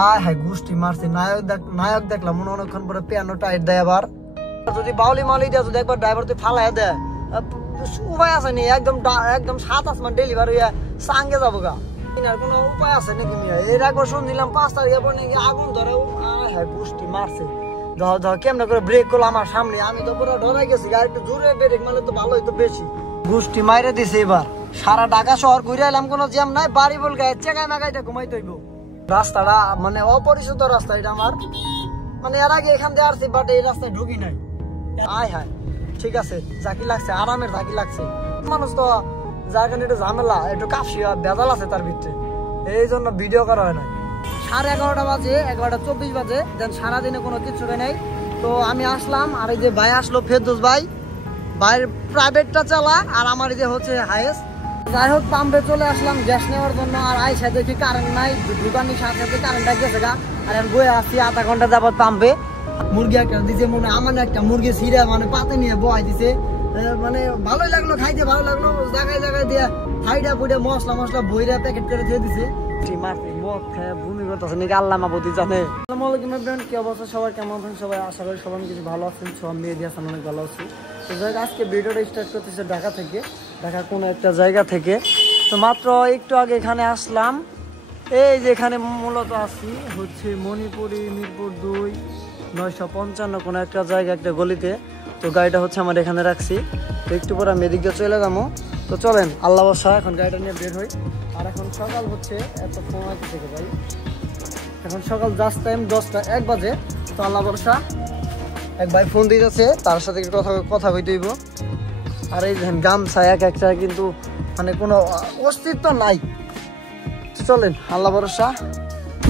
হ্যাঁ গোষ্ঠী মারছে নায়ক দেখলাম মনে অনেকক্ষণ পরে পিয়ানো টাইট দেয় আবার যদি বাউলি মালি দেয় যদি একবার ড্রাইভার তুই ফালাই দেয় উপায় আছে নি একদম 7 আসমান ডেলিভারি হইয়া সাঙ্গে যাবো গা আর কোনো উপায় আছে নাকি মিয়া এর একবার শুনছিলাম 5 তারিখে পরে নাকি আগুন ধরে হ্যাঁ গোষ্ঠী মারছে ধর কেমন করে ব্রেক করলো আমার সামনে আমি তো পুরো ডরাই গেছি গাড়ি একটু জোরে ব্রেক মারলে তো ভালো হইতো বেশি গোষ্ঠী মাইরে দিছে এবার সারা ঢাকা শহর ঘুরে এলাম কোনো জ্যাম নাই বাড়ি বল গায়ে চেকায় মেকাইতে ঘুমাইতে হইব রাস্তাটা মানে অপরিচিত রাস্তা এটা আমার মানে এর আগে এখান দিয়ে আসছি বাট এই রাস্তায় ঢুকি নাই আয় হায় ঠিক আছে জাকি লাগছে আরামের জাকি লাগছে মানুষ তো যার কারণে একটু ঝামেলা একটু কাশি বেজাল আছে তার ভিতরে এই জন্য ভিডিও করা হয় না 11:30 বাজে 11:24 বাজে দেন সারাদিনে কোনো কিছু নেই তো আমি আসলাম আর এই যে ভাই আসলো ফেরদৌস ভাইয়ের প্রাইভেটটা চালা আর আমার এই যে হচ্ছে হাইয়েস্ট যাই হোক পাম্পে চলে আসলাম গ্যাস নেওয়ার জন্য আর আইসা দেখি কারেন্ট নাই দোকানের সাথে সাথে কারেন্টটা গেছে গা আর আমি বয়ে আসছি আধা ঘন্টা যাবত পাম্পে মুরগি একটা দিছে মনে আমার একটা মুরগি ছিঁড়ে মানে পাতে নিয়ে বয় দিছে মানে ভালোই লাগলো খাইতে ভালো লাগলো জায়গায় দিয়ে হাইডা ফুইডা মশলা বইরা প্যাকেট করে দিয়ে দিছে ভূমি করতেছে নাকি আল্লাহ মাবুদি জানে আসসালামু আলাইকুম এভরিওয়ান কি অবস্থা সবার কেমন আছেন সবাই আশা করি সবাই কিছু ভালো আছেন সব মেয়ে দিয়ে অনেক ভালো আছি তো যাই আজকে ভিডিওটা স্টার্ট করতেছে ঢাকা কোনো একটা জায়গা থেকে তো মাত্র একটু আগে এখানে আসলাম এই যে এখানে মূলত আছি হচ্ছে মণিপুরি মিরপুর 2 955 কোনো একটা জায়গা একটা গলিতে তো গাড়িটা হচ্ছে আমার এখানে রাখছি তো একটু পরে আমি এদিকে চলে যাবো তো চলেন আল্লাহ বর্ষা এখন গাড়িটা নিয়ে বের হই আর এখন সকাল হচ্ছে এত সময় থেকে ভাই এখন সকাল জাস্ট টাইম 10টা 1 বাজে তো আল্লাহ বর্ষা এক ভাই ফোন দিতেছে তার সাথে কথা কইতে হইব আর এই গামছা একটা কিন্তু মানে কোনো অস্তিত্ব নাই চলেন আল্লাহ ভরসা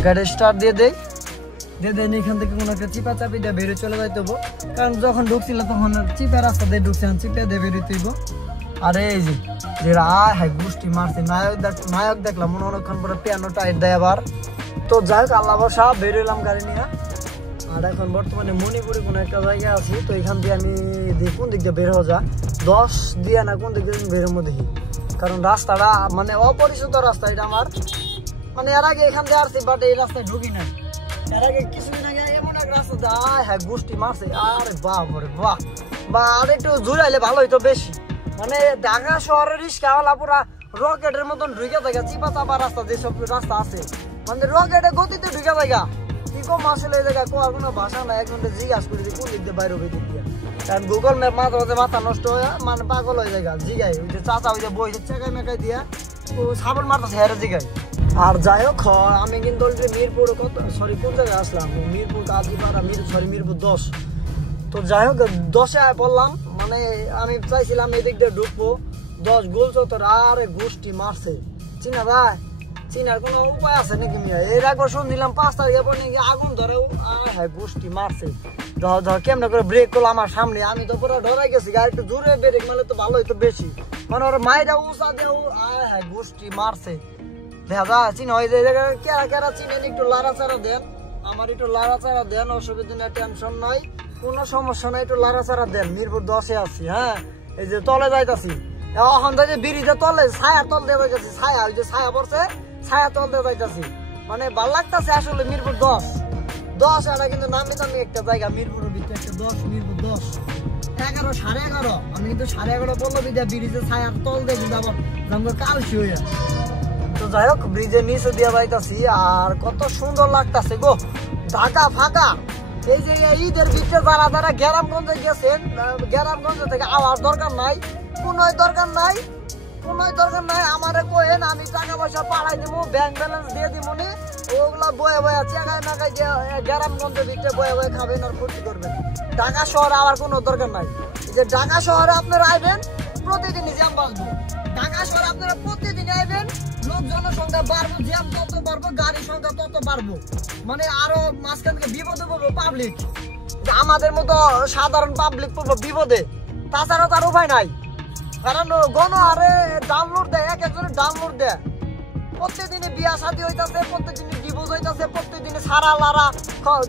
গাড়ি স্টার্ট দিয়ে দেই এখান থেকে কোনো একটা চিপা চাপি দিয়ে বেরিয়ে চলে যাইতে হবো কারণ যখন ঢুকছিল তখন চিপা রাস্তা দিয়ে ঢুকছিলাম চিপা দিয়ে বেরিয়ে হইব আর এই যে হ্যাঁ গোষ্ঠী মারছে নায়ক দেখলাম মনে অনেকক্ষণ পরে পিয়ানো টাইট দেয় আবার তো যাই হোক আল্লাহ ভরসা বেরোলাম গাড়ি নিয়ে আর এখন বর্তমানে মণিপুরে কোনো একটা জায়গায় আছি তো এখান দিয়ে আমি কোন দিক দিয়ে বের হওয়া যা 10 দিয়ে না কোন দিক দিয়ে বেরোবো দেখি কারণ রাস্তাটা মানে অপরিচিত রাস্তা এটা আমার মানে এর আগে এখান দিয়ে আসছি বাট এই রাস্তায় ঢুকি নাই এর আগে কিছুদিন আগে এমন এক রাস্তা হ্যাঁ গোষ্ঠী মারছে আরে বাহ আর একটু জোরাইলে ভালো হইতো বেশি মানে ঢাকা শহরের রিস্কাওয়ালা পুরা রকেটের মতন ঢুকে থাকে চিপা চাপা রাস্তা যেসব রাস্তা আছে মানে রকেটের গতিতে ঢুকে থাকে কি কম আসলে এই জায়গায় কোয়ার কোনো ভাষা নাই একজনকে জিজ্ঞাসা করি কোন দিক দিয়ে বাইরে হবে দিক দিয়ে কারণ গুগল ম্যাপ মাথা নষ্ট হয়ে মানে পাগল হয়ে যায় জিগাই ওই যে চাচা ওই যে বই চেকাই মেকাই দিয়া ও সাবল মারতেছে হেরে জিগাই আর যাই হোক আমি কিন্তু মিরপুর কোন জায়গায় আসলাম মিরপুর কাজীপাড়া মিরপুর 10 তো যাই হোক 10-এ বললাম মানে আমি চাইছিলাম এই দিক দিয়ে ঢুকবো 10 গোল চত্বর আরে গোষ্ঠী মারছে চিনা ভাই চিনার কোনো উপায় আছে নাকি মিয়া এর একবার শুনছিলাম 5 তারিখে পরে নাকি আগুন ধরে হ্যাঁ গোষ্ঠী মারছে ধর কেমন করে ব্রেক করলো আমার সামনে আমি তো পুরো ডরাই গেছি গাড়ি একটু জোরে ব্রেক মারলে তো ভালো হইতো বেশি মানে ওর মায়েরা উঁচা দিয়ে হ্যাঁ গোষ্ঠী মারছে দেখা যায় চিনা ওই যে কেরা চিনেন একটু লাড়াচাড়া দেন আমার একটু লাড়াচাড়া দেন অসুবিধা নেই টেনশন নাই কোনো সমস্যা নাই একটু লাড়াচাড়া দেন মিরপুর 10-এ আছি হ্যাঁ এই যে তলে যাইতাছি এখন যে ব্রিজে তলে ছায়া তল দিয়ে যাইতাছি ছায়া ওই যে ছায়া পড়ছে ছায়া তল দিয়ে যাইতাছি মানে ভাল লাগতেছে আসলে মিরপুর 10 এটা কিন্তু নামি একটা জায়গা মিরপুরের ভিতরে একটা 10 মিরপুর 10 11 11:30 আমি কিন্তু 11:30 বললো বিদ্যা ব্রিজে ছায়ার তল দিয়ে কিন্তু আবার জঙ্গল কালসি হয়ে তো যাই হোক ব্রিজের নিচে দিয়ে যাইতাছি আর কত সুন্দর লাগতেছে গো ঢাকা ফাঁকা এই যে ঈদের ভিতরে যারা গ্রামগঞ্জে গেছেন গ্রামগঞ্জ থেকে আওয়ার দরকার নাই কোনো দরকার নাই আমারে কোয়েন আমি টাকা পয়সা পাঠাই দিব ব্যাংক ব্যালেন্স দিয়ে দিব নি ওগুলা বয়ে চেকায় নাকাই দিয়ে গ্রামগঞ্জের ভিতরে বয়ে খাবেন আর ফুর্তি করবেন ঢাকা শহরে আবার কোনো দরকার নাই যে ঢাকা শহরে আপনারা আইবেন প্রতিদিনই জ্যাম বাঁচবো ঢাকা শহরে আপনারা প্রতিদিন আইবেন লোক জনসংখ্যা বাড়বো জ্যাম তত বাড়বো গাড়ির সংখ্যা তত বাড়বো মানে আরো মাঝখান থেকে বিপদে পড়বো পাবলিক আমাদের মতো সাধারণ পাবলিক পড়বো বিপদে তাছাড়া তার উপায় নাই কারণ গণহারে ডাউনলোড দেয় একজনের ডাউনলোড দেয় প্রত্যেকদিনে বিয়া শাদী হইতাছে প্রত্যেকদিনে ডিভোর্স হইতাছে প্রত্যেকদিনে সারা লারা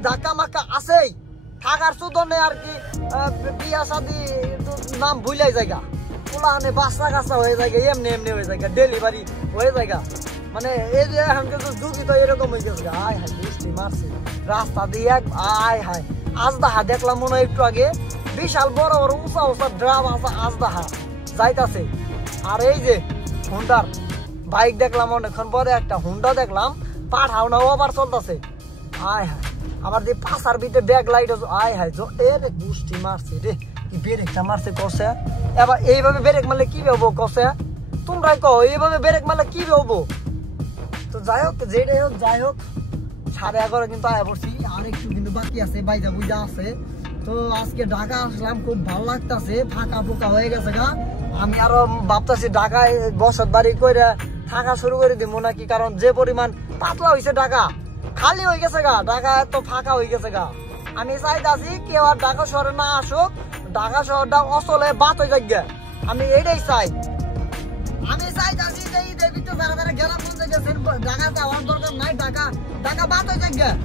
ধাক্কা মাক্কা আছেই থাকার সুদনে আর কি বিয়া শাদী নাম ভুলাই জায়গা পোলা বাচ্চা কাচ্চা হয়ে যায় এমনি হয়ে যায় ডেলিভারি হয়ে যায় মানে এই যে এখনকার যুগই তো এরকম হয়ে গেছে। আয় হায় বৃষ্টি মারছে রাস্তা দিয়ে আয় হায় আজদাহা দেখলাম মনে হয় একটু আগে, বিশাল বড় বড় উঁচা উঁচা ড্রাম আছে আজদাহা যাইতাছে। আর এই যে হুন্ডার বাইক দেখলাম অনেকক্ষণ পরে, একটা হুন্ডা দেখলাম পাঠাওনা আবার চলতেছে। আয় হায় আবার যে পাশার ভিতরে ব্যাগ লাইট আয় হায় এ রে বৃষ্টি মারছে রে, ব্রেকটা মারছে কষে। এবার এইভাবে ব্রেক মারলে কি হবো কষে, তোমরাই কো এইভাবে ব্রেক মারলে কি হবো? তো যাই হোক যেটাই হোক যাই হোক 11:30 কিন্তু আয়া পড়ছি, আর একটু কিন্তু বাকি আছে, বাইজা বুঝা আছে। তো আজকে ঢাকা আসলাম, খুব ভালো লাগতেছে, ফাঁকা ফোকা হয়ে গেছে গা। আমি আরো ভাবতেছি ঢাকায় বসত বাড়ি করে থাকা শুরু করে দিব নাকি, কারণ যে পরিমাণ পাতলা হয়েছে ঢাকা, খালি হয়ে গেছে গা, ঢাকা এত ফাঁকা হয়ে গেছে গা। আমি চাইতাছি কেউ আর ঢাকা শহরে না আসুক, ঢাকা শহরটা অচলে বাদ হয়ে যাক, আমি এইটাই চাই। আমি চাইতাছি যে ঈদের ভিতরে যারা যারা গেলাম বলতে গেছেন ঢাকা যাওয়ার দরকার নাই, ঢাকা ঢাকা বাদ হয়ে যাক।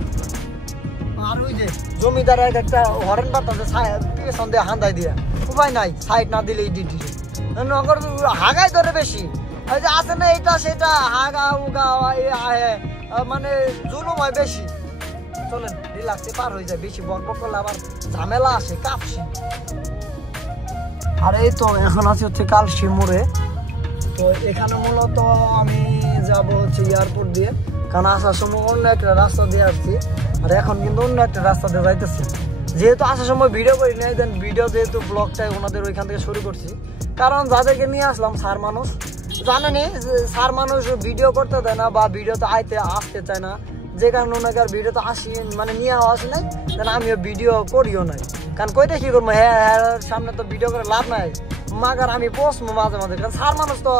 আর ওই যে জমিদারের একটা হরেন বাতাসে পেছন দিয়ে হান্দাই দিয়ে উপায় নাই, সাইড না দিলে ডিটি নগর হাগাই ধরে বেশি। ওই যে আছে না এটা সেটা হাগা উগা মানে জুলুম হয় বেশি। চলেন রিল্যাক্সে পার হয়ে যায়, বেশি বক বক করলে আবার ঝামেলা আসে কাপসি। আর এই তো এখন আছি হচ্ছে কালশি মোড়ে। তো এখানে মূলত আমি যাব হচ্ছে এয়ারপোর্ট দিয়ে, কারণ আসার সময় অন্য একটা রাস্তা দিয়ে আসছি, আর এখন কিন্তু অন্য একটা রাস্তা দিয়ে যাইতেছি। যেহেতু আসার সময় ভিডিও করি নাই, দেন ভিডিও যেহেতু ব্লগটাই ওনাদের ওইখান থেকে শুরু করছি, কারণ যাদেরকে নিয়ে আসলাম স্যার মানুষ জানেনি, স্যার মানুষ ভিডিও করতে দেয় না বা ভিডিওতে আসতে চায় না, যে কারণে ওনাকে আর ভিডিওতে আসি মানে নিয়ে আসি নাই, দেন আমিও ভিডিও করিও নাই। কারণ কইটা কি করবো, হ্যাঁ সামনে তো ভিডিও করে লাভ নাই, মাগার আমি বসবো মাঝে মাঝে, কারণ স্যার মানুষ তো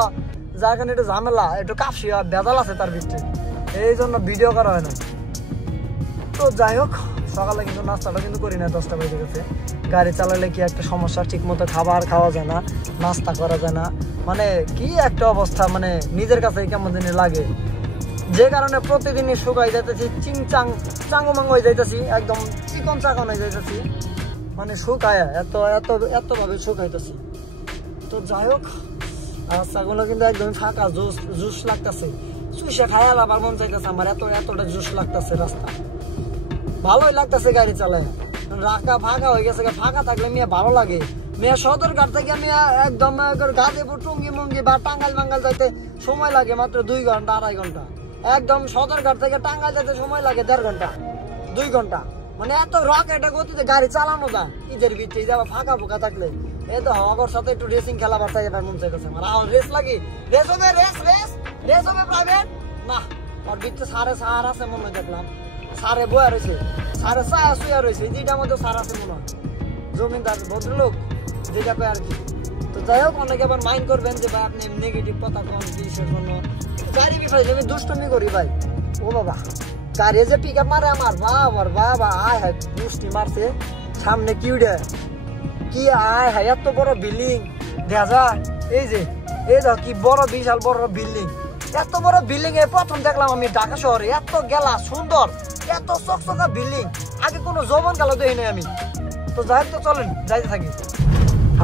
যার কারণে একটু ঝামেলা, একটু কাপসি ভেজাল আছে তার ভিতরে, এই জন্য ভিডিও করা হয় না। তো যাই হোক সকালে কিন্তু নাস্তাটা কিন্তু করি না, 10টা বেজে গেছে। গাড়ি চালালে কি একটা সমস্যা, ঠিক মতো খাবার খাওয়া যায় না, নাস্তা করা যায় না, মানে কি একটা অবস্থা, মানে নিজের কাছে কেমন দিনে লাগে, যে কারণে প্রতিদিনই শুকাই যাইতেছি, চাঙ্গুমাঙ্গ হয়ে যাইতেছি, একদম চিকন চাকন হয়ে যাইতেছি, মানে শুকায় এত এত এত ভাবে শুকাইতেছি। তো যাই হোক রাস্তাগুলো কিন্তু একদমই ফাঁকা, জুস লাগতেছে, চুষে খায় আবার মন চাইতেছে আমার, এতটা জুস লাগতেছে, রাস্তা ভালোই লাগতেছে গাড়ি চালায়। রাস্তা ফাঁকা হয়ে গেছে, ফাঁকা থাকলে মেয়ে ভালো লাগে। মেয়ে সদরঘাট থেকে আমি একদম গাজীপুর টুঙ্গি মুঙ্গি বা টাঙ্গাইল মাঙ্গাল যাইতে সময় লাগে মাত্র 2 ঘন্টা 2.5 ঘন্টা, একদম সদরঘাট থেকে টাঙ্গাইল যেতে সময় লাগে 1.5 ঘন্টা 2 ঘন্টা, মানে এত রকেটে গতিতে গাড়ি চালানো যায় ঈদের ভিতরে যাওয়া ফাঁকা ফোকা থাকলে। এই তো আমার সাথে একটু রেসিং খেলা বাচ্চা এবার মন চাইতেছে আমার, রেস লাগি, রেস হবে রেস হবে প্রাইভেট না, আর ভিতরে সার আছে মনে হয়, দেখলাম সারে বয়া রয়েছে, সারে চায়া শুয়া রয়েছে, যেটার মধ্যে সার আছে মনে হয়, জমিদার ভদ্রলোক যেটা পায় আর কি। তো যাই হোক অনেকে আবার মাইন্ড করবেন যে ভাই আপনি নেগেটিভ কথা কোন কিসের জন্য, গাড়ি বিষয়ে আমি দুষ্টমি করি ভাই। ও বাবা গাড়ি যে পিক আপ মারে আমার, বাবা আয় হায় বৃষ্টি মারছে সামনে কি উঠে কি, আয় হায় এত বড় বিল্ডিং দেখা যায়, এই যে এই দেখো কি বড় বিশাল বড় বিল্ডিং, এত বড় বিল্ডিং এ প্রথম দেখলাম আমি ঢাকা শহরে, এত গেলা সুন্দর, এত চকচকা বিল্ডিং আগে কোনো যৌবন কালো দেখি নাই আমি। তো যাই তো চলেন যাইতে থাকি।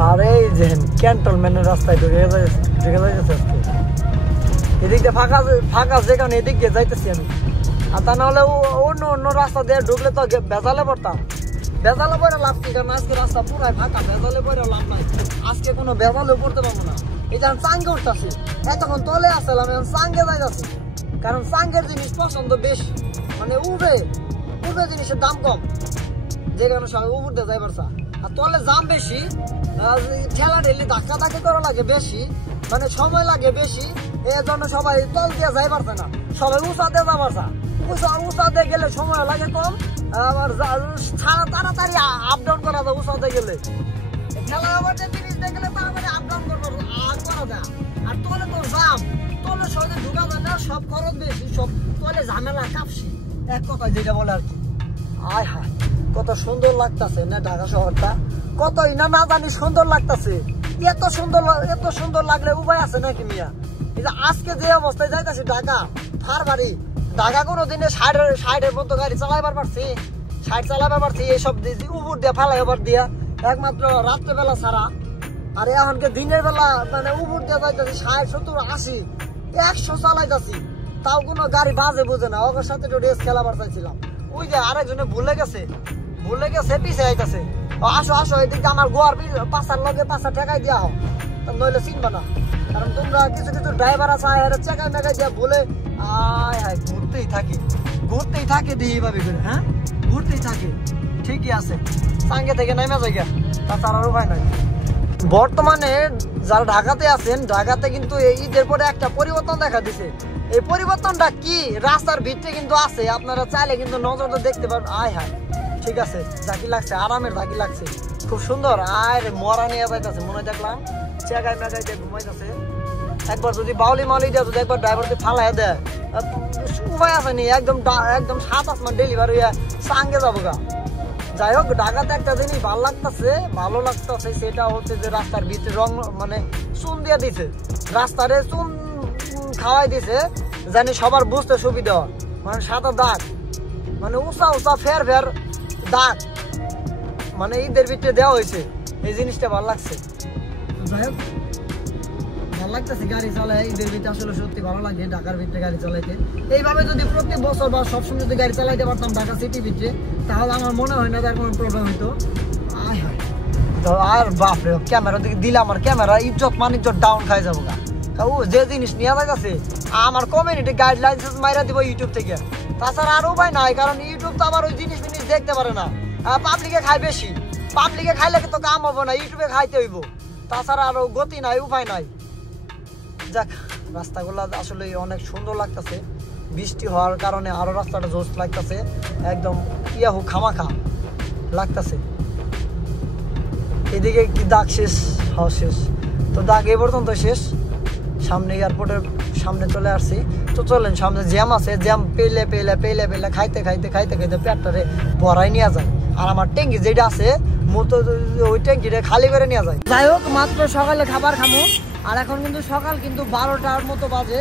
আর এই যে ক্যান্টনমেন্টের রাস্তায় ঢুকে যাইতেছে আজকে, এদিক দিয়ে ফাঁকা যে কারণে এদিক দিয়ে যাইতেছি আমি, আর তা নাহলে অন্য রাস্তা দিয়ে ঢুকলে তো বেজালে পড়তাম, বেজালে পরে লাভ কি, কারণ আজকে রাস্তা পুরাই ফাঁকা, বেজালে পরে লাভ নাই, আজকে কোনো বেজালে পড়তে পারবো না। এই যেমন চাঙ্গে উঠতেছে, এতক্ষণ তলে আসলাম এখন চাঙ্গে যাইতেছি, কারণ চাঙ্গের জিনিস পছন্দ বেশি, মানে উঠে জিনিসের দাম কম, যে কারণে সবাই উঠতে যাই পারছা, আর তলে জাম বেশি, ঠেলা ঠেলি ধাক্কা ধাক্কি করা লাগে বেশি, মানে সময় লাগে বেশি, এই জন্য সবাই তল দিয়ে যাই পারছে না, সবাই উঁচা দিয়ে যা পারছা, উঁচা দিয়ে গেলে সময় লাগে কম, আবার তাড়াতাড়ি আপ ডাউন করা যায় উঁচা দিয়ে গেলে, ঠেলা আবার জিনিস দিয়ে গেলে তাড়াতাড়ি আপ ডাউন করা যায়, আর তলে তো জাম, তলে সহজে ঢুকা যায় না, সব খরচ বেশি, সব তলে ঝামেলা কাপসি, এক কথায় যেটা বলে আর কি। আয় হায় কত সুন্দর লাগতেছে না ঢাকা শহরটা, কতই না জানি সুন্দর লাগতেছে, এত সুন্দর লাগলে উপায় আছে নাকি মিয়া? এই যে আজকে যে অবস্থায় যাইতেছি ঢাকা ফারবারি, ঢাকা কোনো দিনে 60-এর মতো গাড়ি চালাইবার পারছি, 60 চালাইবার পারছি, এইসব উপর দিয়ে ফেলাই ওভার দিয়া, একমাত্র রাত্রেবেলা ছাড়া। আর এখনকে দিনের বেলা মানে উপর দিয়ে যাইতেছি 60, 70, 80, 100 চালাইতেছি, তাও কোনো গাড়ি বাজে বুঝে না, ওর সাথে একটু রেস খেলাবার চাইছিলাম। ওই যে আরেকজনে ভুলে গেছে পিছে আইতাছে, আসো আসো এদিকে আমার গোয়ার পাশার লগে পাশা ঠেকাই দেওয়া হোক, নইলে চিনবা না। কারণ তোমরা কিছু কিছু ড্রাইভার আছে চেকাই মেকাই দিয়া বলে আয় হায় ঘুরতেই থাকে দিয়ে ভাবি করে, হ্যাঁ ঘুরতেই থাকে। ঠিকই আছে, সাঙ্গে থেকে নেমে যাই, তাছাড়া আর উপায় নাই। বর্তমানে যারা ঢাকাতে আছেন, ঢাকাতে কিন্তু এই ঈদের পরে একটা পরিবর্তন দেখা দিছে। এই পরিবর্তনটা কি? রাস্তার ভিতরে কিন্তু আছে, আপনারা চাইলে কিন্তু নজরটা দেখতে পারেন। আয় হায় ঠিক আছে, ঝাঁকি লাগছে, আরামের ঝাঁকি লাগছে, খুব সুন্দর। আর মরা নিয়ে যাইতেছে মনে দেখলাম, চেকাই মেকাই দিয়ে ঘুমাইতেছে। একবার যদি বাউলি মাউলি দেয়, যদি একবার ড্রাইভারকে ফালাই দেয়, উপায় আছে নি, একদম 7 আসমান ডেলিভারি হইয়া সাঙ্গে যাবো গা। যাই হোক, ঢাকাতে একটা জিনিস ভালো লাগতেছে, সেটা হচ্ছে যে রাস্তার ভিতরে রং মানে চুন দিয়ে দিছে, রাস্তারে চুন খাওয়াই দিছে, জানি সবার বুঝতে সুবিধা হয়। মানে সাদা দাগ, মানে উঁচা ফের দাগ, মানে ঈদের ভিতরে দেওয়া হয়েছে। এই জিনিসটা ভালো লাগছে। যাই হোক, ভালো লাগতেছে গাড়ি চালায় ঈদের ভিতরে, আসলে সত্যি ভালো লাগে ঢাকার ভিতরে গাড়ি চালাইতে। এইভাবে যদি প্রত্যেক বছর বা সবসময় যদি গাড়ি চালাইতে পারতাম ঢাকা সিটির ভিতরে, তাহলে আমার মনে হয় না তার কোনো প্রবলেম হইতো। আর বাপরে, ক্যামেরা দিকে দিলে আমার ক্যামেরা ইজ্জত ডাউন খাই যাবো গা। ও যে জিনিস নিয়ে যাচ্ছে, আমার কমিউনিটি গাইডলাইন্স মাইরা দিব ইউটিউব থেকে, তাছাড়া আর উপায় নাই। কারণ ইউটিউব তো আবার ওই জিনিস দেখতে পারে না, পাবলিকে খায় বেশি, পাবলিকে খাইলে তো কাম হবো না, ইউটিউবে খাইতে হইব, তাছাড়া আরো গতি নাই, উপায় নাই। যাক, রাস্তাগুলো আসলে অনেক সুন্দর লাগতেছে, বৃষ্টি হওয়ার কারণে আরো রাস্তাটা জোশ লাগতেছে, একদম খামাখা লাগতেছে। এদিকে কি দাগ শেষ? শেষ তো, দাগ এ পর্যন্ত শেষ। সামনে এয়ারপোর্টের সামনে চলে আসছি, তো চলেন, সামনে জ্যাম আছে, জ্যাম পেলে খাইতে পেটটারে ভরাই নিয়ে যায়। আর আমার ট্যাঙ্কি যেটা আছে ওই ট্যাঙ্কিটা খালি করে নিয়ে যায়। যাই হোক, মাত্র সকালে খাবার খামো, আর এখন কিন্তু সকাল কিন্তু 12টার মতো বাজে,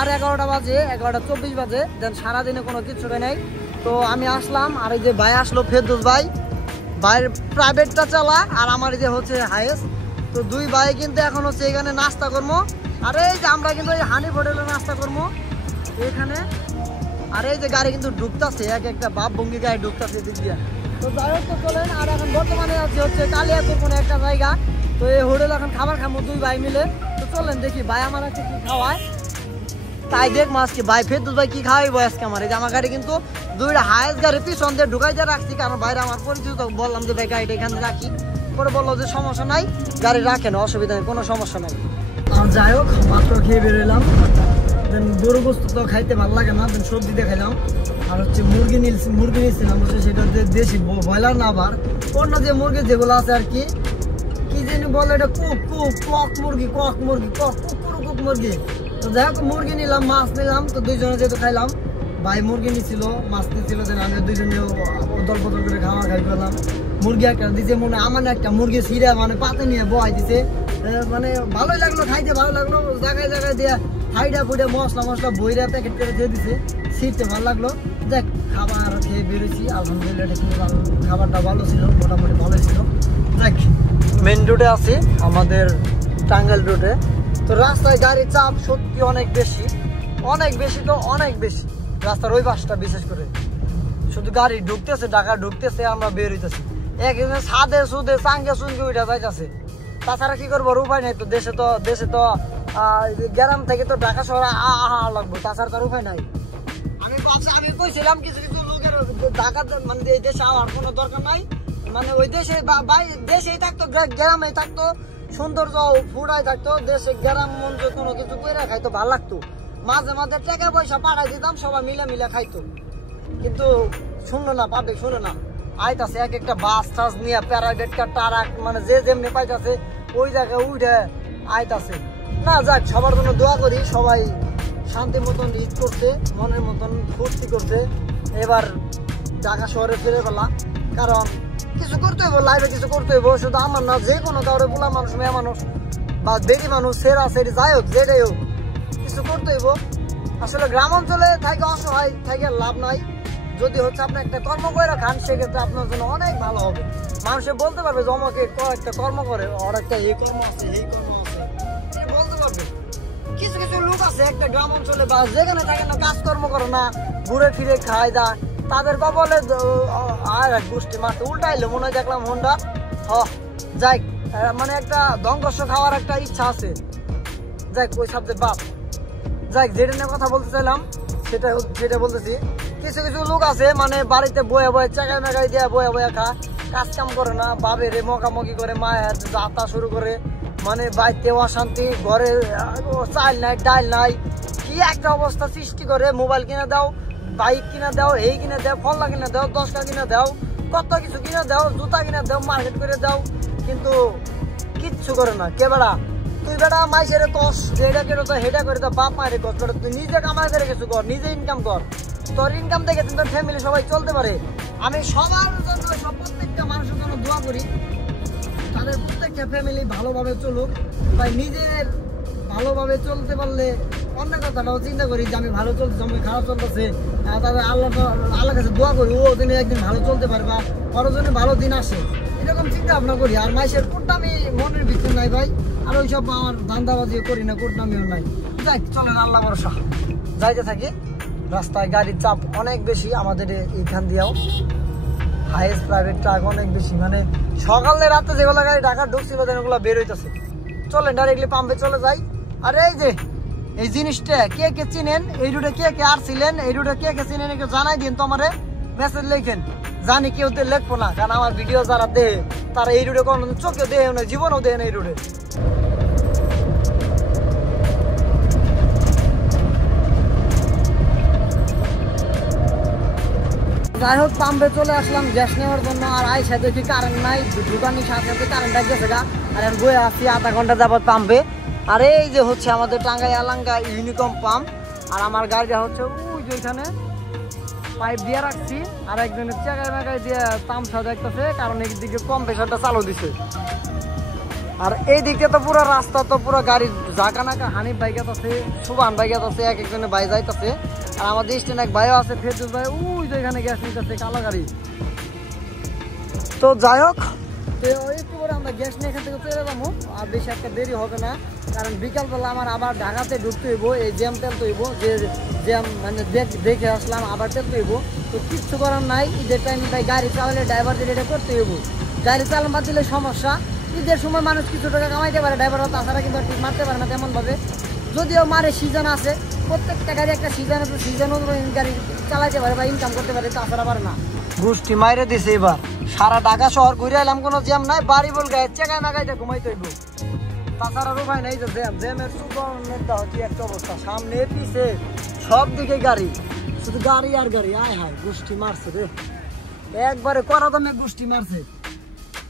11:30 বাজে, 11:24 বাজে। দেন সারাদিনে কোনো কিছু নেই। তো আমি আসলাম, আর এই যে ভাই আসলো, ফেরদৌস ভাইয়ের প্রাইভেটটা চালা, আর আমার এই যে হচ্ছে হাইয়েস্ট। তো দুই ভাই কিন্তু এখন হচ্ছে এখানে নাস্তা করবো, আর এই যে আমরা কিন্তু এই হানিফ হোটেলে নাস্তা করবো এখানে। আর এই যে গাড়ি কিন্তু ঢুকতেছে, একটা বাপ ভঙ্গি গাড়ি ঢুকতেছে দিক দিয়ে। তো যাই হোক, তো চলেন। আর এখন বর্তমানে আছে হচ্ছে কালিয়াপুর কোনো একটা জায়গা, তো এই হোটেল এখন খাবার খাবো দুই ভাই মিলে। তো চলেন দেখি ভাই আমার আজকে কি খাওয়ায়, তাই দেখ আজকে ভাই ফেরদৌস ভাই কি খাওয়াইবো আজকে। আমার এই যে আমার গাড়ি কিন্তু দুইটা হাইয়েস্ট গাড়ি পিছন দিয়ে ঢুকাই দিয়ে রাখছি, কারণ বাইরে আমার পরিচিত, বললাম যে ভাই গাড়িটা এখানে রাখি, পরে বললো যে সমস্যা নাই, গাড়ি রাখেন, অসুবিধা নেই, কোনো সমস্যা নাই। আর যাই হোক, মাত্র খেয়ে বেরোলাম। দেন গরু বস্তু তো খাইতে ভালো লাগে না, দেন সবজি দিয়ে খাইলাম। আর হচ্ছে মুরগি নিয়েছিলাম, সেটা দেশি ব্রয়লার না, আবার অন্য যে মুরগি যেগুলো আছে আর কি জানি বলে, এটা কক মুরগি। তো যাই হোক, মুরগি নিলাম, মাছ নিলাম। তো দুইজনে যেহেতু খাইলাম, ভাই মুরগি নিছিল, মাছ নিছিল, দেন আমি দুইজনে দল বদল করে খাই পেলাম। মুরগি একটা দিছে, মনে আমার একটা মুরগি ছিঁড়া মানে পাতে নিয়ে বহাই দিছে, মানে ভালোই লাগলো, খাইতে ভালো লাগলো। জায়গায় দিয়ে হাইডা ফুইডা মশলা বইরা প্যাকেট করে দিয়ে দিছে, ছিঁড়তে ভালো লাগলো। দেখ, খাবার খেয়ে বেরোছি, আলহামদুলিল্লাহ খাবারটা ভালো ছিল, মোটামুটি ভালো ছিল। দেখ, মেন রোডে আছি, আমাদের টাঙ্গাইল রোডে। তো রাস্তায় গাড়ির চাপ সত্যি অনেক বেশি, তো অনেক বেশি। রাস্তার ওই পাশটা বিশেষ করে শুধু গাড়ি ঢুকতেছে, ঢাকা ঢুকতেছে, আমরা বের হইতেছি, একদিনে সাদে সুদে চাঙ্গে চুঙ্গে উঠা যাইতেছে। তাছাড়া কি করবো, উপায় নেই তো। দেশে তো গ্রাম থেকে তো ঢাকা শহর লাগবো, তাছাড়া তার উপায় নাই। আমি কইছিলাম কিছু লোকের ঢাকা মানে এই দেশে আওয়ার কোনো দরকার নাই, মানে ওই দেশেই থাকতো, গ্রামে থাকতো, সৌন্দর্য ফুটাই থাকতো, দেশে গ্রাম মঞ্চ কোনো কিছু করে খাইতো, ভালো লাগতো। মাঝে টাকা পয়সা পাঠাই দিতাম, সবাই মিলে খাইতো। কিন্তু শুনলো না, পাবলিক শুনো না, আইতাছে এক একটা বাস টাস নিয়ে, প্রাইভেট কার ট্রাক, মানে যে যেমনি পাইতাছে ওই জায়গায় উঠে আইতাছে। না যাক, সবার জন্য দোয়া করি, সবাই শান্তি মতন ঈদ করছে, মনের মতন ফুর্তি করছে। এবার ঢাকা শহরে ফিরে পেলা, কারণ কিছু করতে হইব, লাইফে কিছু করতে হইব। শুধু আমার না, যে কোনো কারোর পোলা মানুষ, মেয়ে মানুষ বা বেটি মানুষ, সেরা যাই হোক, যেটাই হোক, কিছু করতে হইব। আসলে গ্রাম অঞ্চলে থাকে অসহায় থাকে লাভ নাই। যদি হচ্ছে আপনি একটা কর্ম করে খান, সেক্ষেত্রে আপনার জন্য অনেক ভালো হবে। মানুষে বলতে পারবে যে আমাকে একটা কর্ম করে, ওর একটা এই কর্ম আছে, বলতে পারবে। কিছু কিছু লোক আছে একটা গ্রাম অঞ্চলে বা যেখানে থাকে না, কাজকর্ম করে না, ঘুরে ফিরে খায় দায়, তাদের কপালে আর গোষ্ঠী মারতে উল্টাইলো মনে হয় দেখলাম হোন্ডা। যাই মানে একটা ধ্বংস খাওয়ার একটা ইচ্ছা আছে। যাই ওই সাবজেক্ট বাপ। যাই যেটা নিয়ে কথা বলতে চাইলাম সেটা বলতেছি। কিছু কিছু লোক আছে মানে বাড়িতে বয়ে বয়ে চাকায় মেকাই দিয়ে বয়ে বয়ে খা, কাজ কাম করে না, বাবেরে মকামকি করে, মায়ের যাতা শুরু করে, মানে বাড়িতে অশান্তি, ঘরে চাল নাই ডাল নাই, কি একটা অবস্থা সৃষ্টি করে। মোবাইল কিনে দাও, বাইক কিনে দাও, এই কিনে দাও, ফলনা কিনে দাও, 10টা কিনে দাও, কত কিছু কিনে দাও, জুতা কিনে দাও, মার্কেট করে দাও, কিন্তু কিচ্ছু করে না। কে বেড়া তুই বেড়া মাইসের কস যেটা করে তো হেটা করে তো বাপ মায়ের কস বেড়া, তুই নিজে কামাই করে কিছু কর, নিজে ইনকাম কর। তোর ইনকাম থেকে তোর ফ্যামিলি সবাই চলতে পারে। আমি সবার জন্য প্রত্যেকটা মানুষের জন্য দোয়া করি, তাদের প্রত্যেকটা ফ্যামিলি ভালোভাবে চলুক। তাই নিজের ভালোভাবে চলতে পারলে অন্য কথাটাও চিন্তা করি যে আমি ভালো চলতেছি, আমি খারাপ চলতেছে, তাদের আল্লাহ কাছে দোয়া করি ও দিনে একদিন ভালো চলতে পারবা, কারোর জন্য ভালো দিন আসে, এরকম চিন্তা ভাবনা করি। আর মাইসের কোনটা আমি মনের ভিতরে নাই ভাই, আর ওইসব আমার ধান্দাবাজি করি না, কোনটা আমিও নাই। যাই চলেন আল্লাহ ভরসা যাইতে থাকি। রাস্তায় গাড়ির চাপ অনেক বেশি, আমাদের এইখান দিয়েও হাইয়েস্ট প্রাইভেট ট্রাক অনেক বেশি, মানে সকালে রাতে যেগুলো গাড়ি ঢাকা ঢুকছিল ওগুলো বের হইতেছে। চলেন ডাইরেক্টলি পাম্পে চলে যাই। আর এই যে এই জিনিসটা কে কে চিনেন, এই রুটে কে কে আর ছিলেন, এই রুটে কে কে চিনেন একটু জানাই দিন তো আমারে, মেসেজ লেখেন। জানি কেউ লিখবো না, কারণ আমার ভিডিও যারা দেহে তারা এই রুটে কোনো চোখে দেহে না, জীবনেও দেহে না এই রুটে। যাই হোক পাম্পে চলে আসলাম গ্যাস নেওয়ার জন্য। আর আইসা দেখি কারেন্ট নাই, দোকানের সাথে সাথে কারেন্টটা গেছে গা। আর আমি বয়ে আসছি আধা ঘন্টা যাবত পাম্পে। আর এই যে হচ্ছে আমাদের টাঙ্গাই আলাঙ্গা ইউনিকম পাম্প। আর আমার গাড়িটা হচ্ছে ওই যে ওইখানে পাইপ দিয়ে রাখছি, আর একজনের চাকায় মাকায় দিয়ে তামসা দেখতেছে, কারণ এই দিকে কম্প্রেসারটা চালু দিছে। আর এই দিকে তো পুরো রাস্তা তো পুরো গাড়ির জাগা নাকা, হানিফ বাইকাত আছে, সুবান বাইকাত আছে, এক একজনের ভাই যাইতেছে। আর আমাদের স্ট্যান্ড এক ভাইও আছে, ফেরদৌস ভাই ওই যে এখানে গ্যাস নিতেছে কালো গাড়ি। তো যাই হোক একটু করে আমরা গ্যাস নিয়ে এখান থেকে চলে যাবো, আর বেশি একটা দেরি হবে না, কারণ বিকালবেলা আমার আবার ঢাকাতে ঢুকতে হইব, এই জ্যাম তেল তৈব, যে জ্যাম মানে দেখে আসলাম আবার তেল তৈব। তো কিচ্ছু করার নাই, ঈদের টাইমে তাই গাড়ি চালালে ড্রাইভারদের এটা করতে হইব। গাড়ি চালান বাদ দিলে সমস্যা। ঈদের সময় মানুষ কিছু টাকা কামাইতে পারে, ড্রাইভাররা তাছাড়া কিন্তু ঠিক মারতে পারে না তেমনভাবে, যদিও মারে সিজন আছে, প্রত্যেকটা গাড়ি একটা সিজন আছে, সিজন অনুযায়ী গাড়ি চালাইতে পারে বা ইনকাম করতে পারে, তাছাড়া পারে না। গোষ্ঠী মাইরে দিছে এবার, সারা ঢাকা শহর ঘুরে এলাম, কোনো জ্যাম নাই, বাড়ি বল গায়ে চেকায় মাগাইতে ঘুমাইতে হইব, তাছাড়া উপায় নাই। যে জ্যামের কি একটা অবস্থা, সামনে পিছে সব দিকে গাড়ি, শুধু গাড়ি আর গাড়ি। আয় হায় গোষ্ঠী মারছে রে, একবারে কড়া দামে গোষ্ঠী মারছে।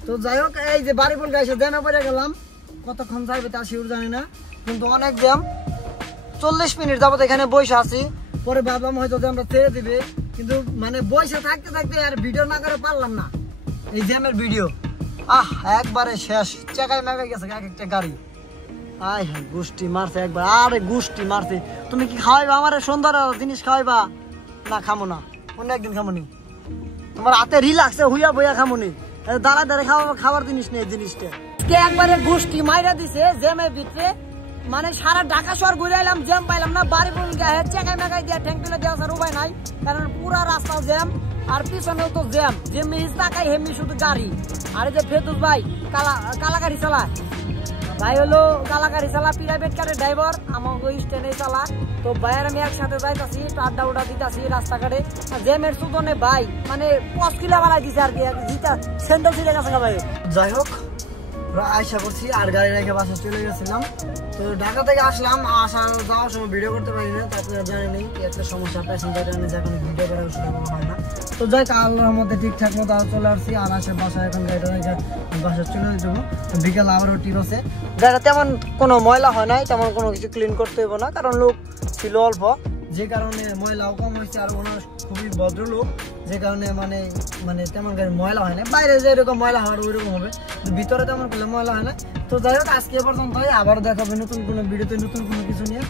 তো যাই হোক এই যে বাড়ি বল গাইছে জ্যামে পড়ে গেলাম, কতক্ষণ যাইবে তা শিওর জানি না, কিন্তু অনেক জ্যাম। 40 মিনিট যাবত এখানে বসে আছি, পরে ভাবলাম হয়তো আমরা ছেড়ে দিবে, কিন্তু মানে বসে থাকতে থাকতে আর ভিডিও না করে পারলাম না এই জ্যামের ভিডিও। একবারে শেষ, চেকায় মেকায় গেছে এক একটা গাড়ি। আয় হ্যাঁ গোষ্ঠী মারছে একবার, আরে গোষ্ঠী মারছে। তুমি কি খাওয়াইবা আমার সুন্দর জিনিস খাওয়াইবা? না খামো না, অন্য একদিন খামোনি, তোমার হাতে রিল্যাক্সে হুইয়া বইয়া খামোনি, দাঁড়া দাঁড়ে খাওয়ার জিনিস নেই জিনিসটা। একবারে গোষ্ঠী মাইরা দিছে জ্যামের ভিতরে, মানে সারা ঢাকা শহর ঘুরে এলাম, জ্যাম পাইলাম না, বাড়ি বল গায়ে চেকায় মেকায় দিয়ে ঠ্যাং তুলে দেওয়া ছাড়া উপায় নাই, কারণ পুরা রাস্তা জ্যাম। আর পিছনেও তো জ্যাম, যেমনি তাকাই হেমনি শুধু গাড়ি। আর এই যে ফেরদৌস ভাই কালা গাড়ি চালায়, ভাই হলো কালা গাড়ি চালা, প্রাইভেট কারের ড্রাইভার, আমাকে স্ট্যান্ডে চালা। তো ভাইয়ের আমি একসাথে যাইতাছি, একটু আড্ডা উড্ডা দিতাছি রাস্তাঘাটে। জ্যামের সুদনে ভাই মানে 5 কিলো বাড়াই দিছে আর কি, জিতা স্যান্ডেল ছিঁড়ে গেছে ভাই। যাই হোক আশা করছি, আর গাড়ি রেখে বাসা চলে গেছিলাম। তো ঢাকা থেকে আসলাম, যাওয়ার সময় ভিডিও করতে পারি না, তারপরে জানি একটা সমস্যা প্যাসেঞ্জার যখন ভিডিও করা সেটা কোনো হয় না। তো যাই আল্লাহর মধ্যে ঠিকঠাক মতো চলে আসছি, আর আসে বাসায় এখন গাড়িটা রেখে বাসা চলে যাবো। বিকাল আবারও টিপ আছে, যারা তেমন কোনো ময়লা হয় নাই, তেমন কোনো কিছু ক্লিন করতে হইব না, কারণ লোক ছিল অল্প, যে কারণে ময়লাও কম হয়েছে। আর ওনার খুবই ভদ্রলোক, যে কারণে মানে তেমন গাড়ি ময়লা হয় না, বাইরে যেরকম ময়লা হওয়ার ওইরকম হবে, ভিতরে তেমন করলে ময়লা হয় না। তো যাই হোক আজকে পর্যন্ত আবার দেখাবে নতুন কোনো ভিডিওতে নতুন কোনো কিছু নিয়ে।